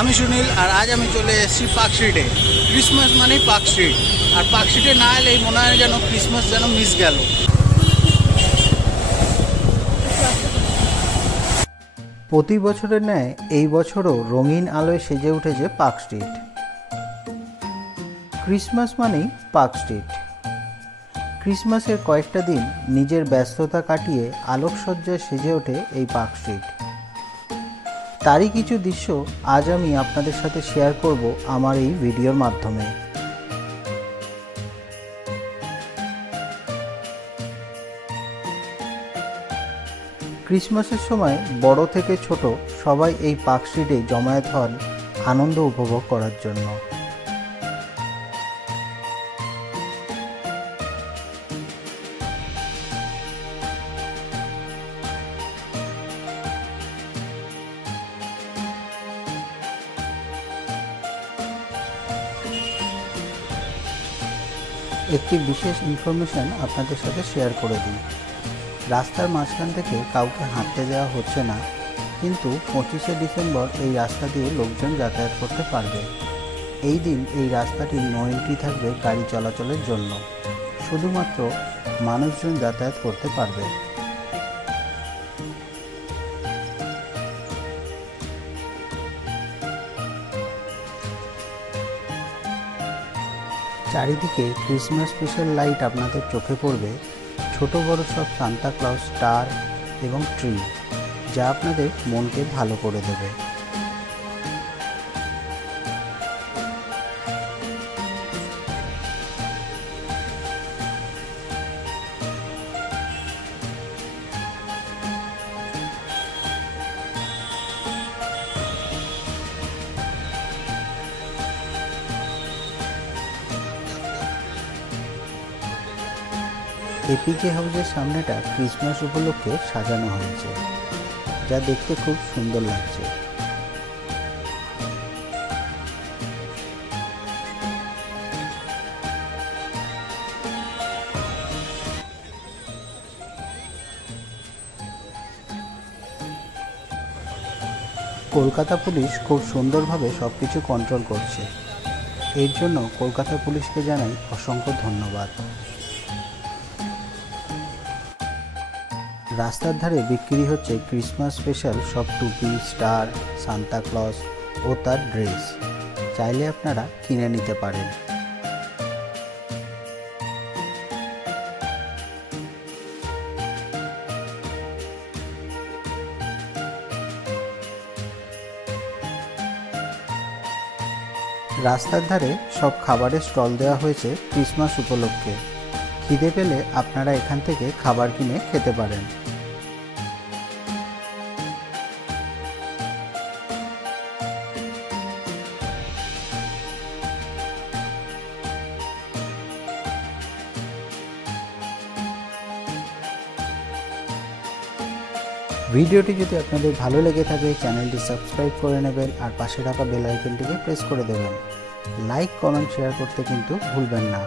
আমি সুনীল আর আজ আমি চলে এসেছি পার্ক স্ট্রিটে। ক্রিসমাস মানেই পার্ক স্ট্রিট, আর পার্ক স্ট্রিটে না এলেই মনে হয় যেন ক্রিসমাস যেন মিস গেল। প্রতি বছরের ন্যায় এই বছরও রঙিন আলোয় সেজে উঠেছে পার্ক স্ট্রিট। ক্রিসমাস মানেই পার্ক স্ট্রিট। ক্রিসমাসের কয়েকটা দিন নিজের ব্যস্ততা কাটিয়ে আলোকসজ্জায় সেজে ওঠে এই পার্ক স্ট্রিট। তারই কিছু দৃশ্য আজ আমি আপনাদের সাথে শেয়ার করব আমার এই ভিডিওর মাধ্যমে। ক্রিসমাসের সময় বড় থেকে ছোট সবাই এই পার্ক স্ট্রিটে জমায়েত হন আনন্দ উপভোগ করার জন্য। একটি বিশেষ ইনফরমেশন আপনাদের সাথে শেয়ার করে দিই। রাস্তার মাঝখান থেকে কাউকে হাঁটতে দেওয়া হচ্ছে না, কিন্তু 25শে ডিসেম্বর এই রাস্তা দিয়ে লোকজন যাতায়াত করতে পারবে। এই দিন এই রাস্তাটি নো এন্ট্রি থাকবে গাড়ি চলাচলের জন্য, শুধুমাত্র মানুষজন যাতায়াত করতে পারবে। চারিদিকে ক্রিসমাস স্পেশাল লাইট আপনাদের চোখে পড়বে, ছোট বড় সব সান্তা ক্লজ, স্টার এবং ট্রি, যা আপনাদের মনকে ভালো করে দেবে। এপিজে হাউসের সামনেটা ক্রিসমাস উপলক্ষে সাজানো হয়েছে, যা দেখতে খুব সুন্দর লাগছে। কলকাতা পুলিশ খুব সুন্দরভাবে সবকিছু কন্ট্রোল করছে, এর জন্য কলকাতা পুলিশকে জানাই অসংখ্য ধন্যবাদ। রাস্তার ধারে বিক্রি হচ্ছে ক্রিসমাস স্পেশাল সব টুপি, স্টার, সান্তা ক্লজ ও তার ড্রেস, চাইলে আপনারা কিনে নিতে পারেন। রাস্তার ধারে সব খাবারের স্টল দেওয়া হয়েছে ক্রিসমাস উপলক্ষে। খিদে পেলে আপনারা এখান থেকে খাবার কিনে খেতে পারেন। ভিডিওটি যদি আপনাদের ভালো লেগে থাকে চ্যানেলটি সাবস্ক্রাইব করে নেবেন আর পাশে থাকা বেল আইকনটিকে প্রেস করে দেবেন। লাইক, কমেন্ট, শেয়ার করতে কিন্তু ভুলবেন না।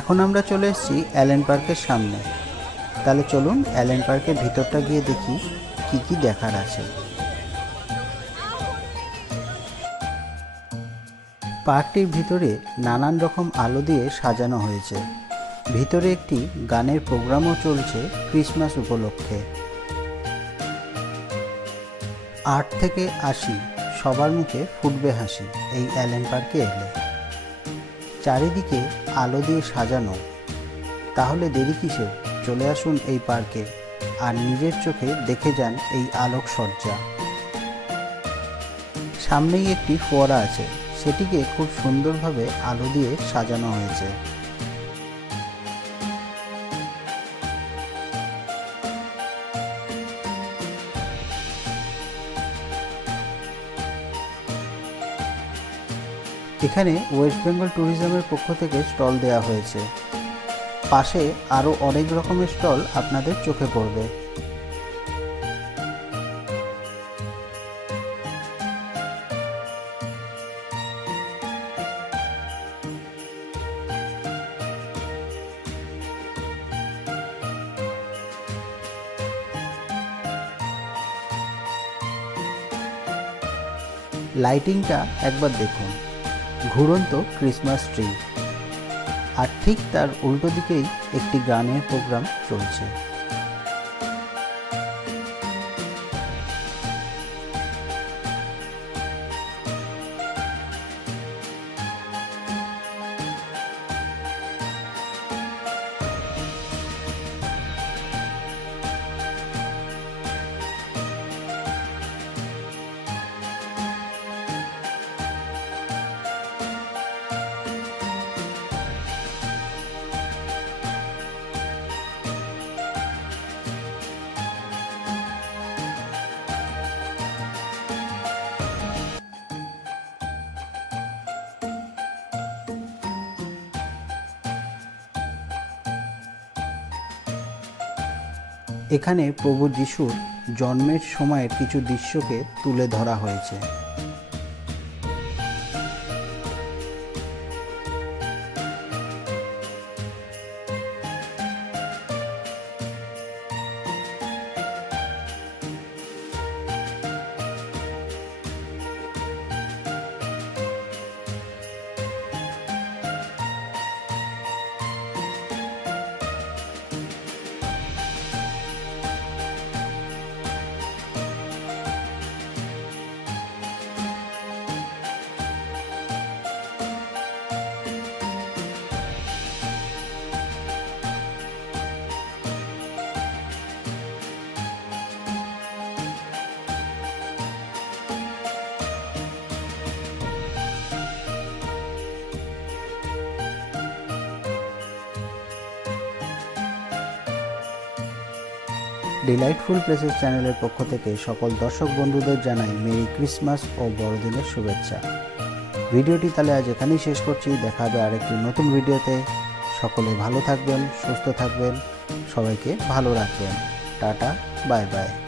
এখন আমরা চলে এসেছি অ্যালেন পার্কের সামনে। তাহলে চলুন অ্যালেন পার্কের ভিতরটা গিয়ে দেখি কি কি দেখার আছে। পার্কটির ভিতরে নানান রকম আলো দিয়ে সাজানো হয়েছে। ভিতরে একটি গানের প্রোগ্রামও চলছে ক্রিসমাস উপলক্ষে। 8 থেকে 80 সবার মুখে ফুটবে হাসি এই অ্যালেন পার্কে এলে। চারিদিকে আলো দিয়ে সাজানো, তাহলে দেরি কিসের, চলে আসুন এই পার্কে আর নিজের চোখে দেখে যান এই আলোকসজ্জা। সামনেই একটি ফোয়ারা আছে, সেটিকে খুব সুন্দরভাবে আলো দিয়ে সাজানো হয়েছে। এখানে ওয়েস্ট বেঙ্গল ট্যুরিজমের পক্ষ থেকে স্টল দেওয়া হয়েছে। পাশে আরও অনেক রকমের স্টল আপনাদের চোখে পড়বে। লাইটিংটা একবার দেখুন, ঘুরন্ত ক্রিসমাস ট্রি, আর ঠিক তার উল্টো দিকেই একটি গানের প্রোগ্রাম চলছে। এখানে প্রভু যিশুর জন্মের সময়ের কিছু দৃশ্যকে তুলে ধরা হয়েছে। ডিলাইটফুল প্লেসেস চ্যানেলের পক্ষ থেকে সকল দর্শক বন্ধুদের জানাই মেরি ক্রিসমাস ও বড়দিনের শুভেচ্ছা। ভিডিওটি তাহলে আজ এখানেই শেষ করছি। দেখা হবে আরেকটি নতুন ভিডিওতে। সকলে ভালো থাকবেন, সুস্থ থাকবেন, সবাইকে ভালো রাখবেন। Tata, bye bye.